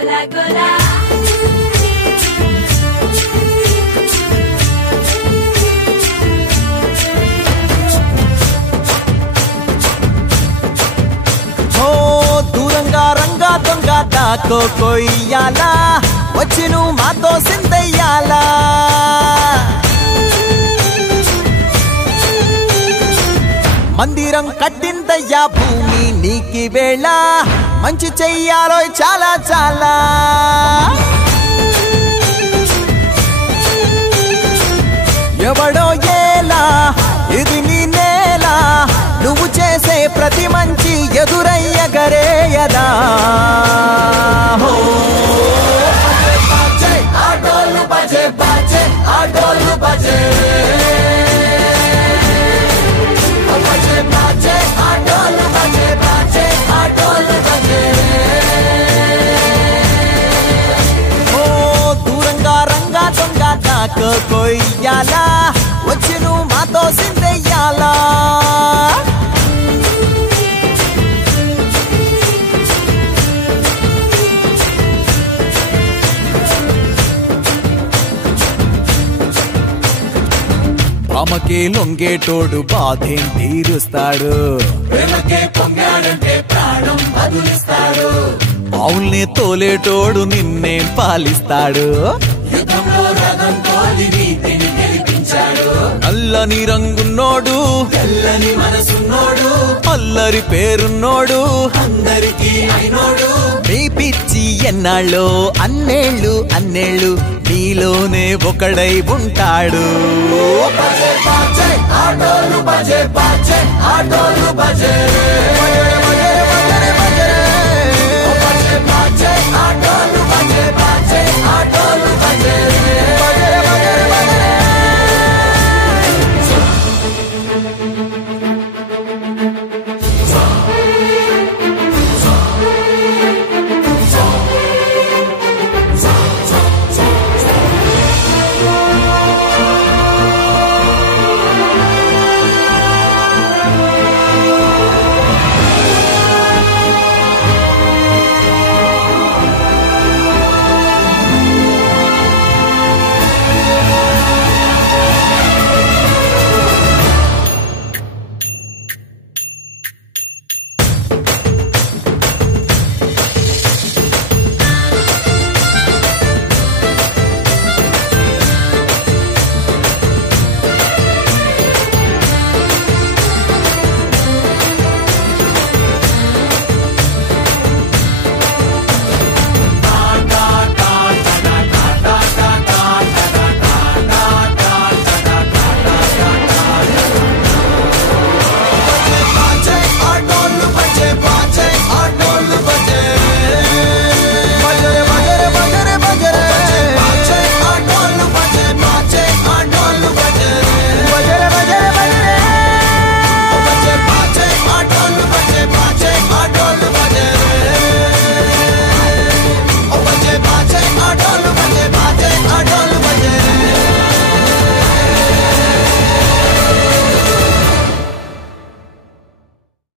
గోలా గోలా దూరంగా రంగా దొంగ దాకో కొయ్యాలా వచ్చి నువ్వు మాతో సిందయ్యాలా మందిరం కట్టిందయ్యా భూమి నీకి వేళ మంచి చెయ్యాలో చాలా చాలా ఎవడో ఏలా ఇది నీ నేల నువ్వు చేసే ప్రతి మంచి ఎదురయ్యగరేయదా ఆటోలు బజే బజే ఆటోలు బజే బజే బజే ఆటోలు బజే బజే ఆటోలు బజే ఓ దూరంగా రంగా దొంగ దాకో కొయ్యాలా వచ్చి నువ్వు మాతో సిందెయ్యాలా అమ్మకే లొంగేటోడు బాధేం తీరుస్తాడు ఆవుల్ని తోలేటోడు నిన్నేం పాలిస్తాడు అల్లని రంగున్నోడు తెల్లని మనసున్నోడు అల్లరి పేరున్నోడు అందరికీ అయినోడు నీ పిచ్చి ఎన్నాళ్ళో అన్నేళ్ళు అన్నేళ్ళు నీలోనే ఒకడై ఉంటాడు ఆటోలు బజే బజే ఆటోలు బజే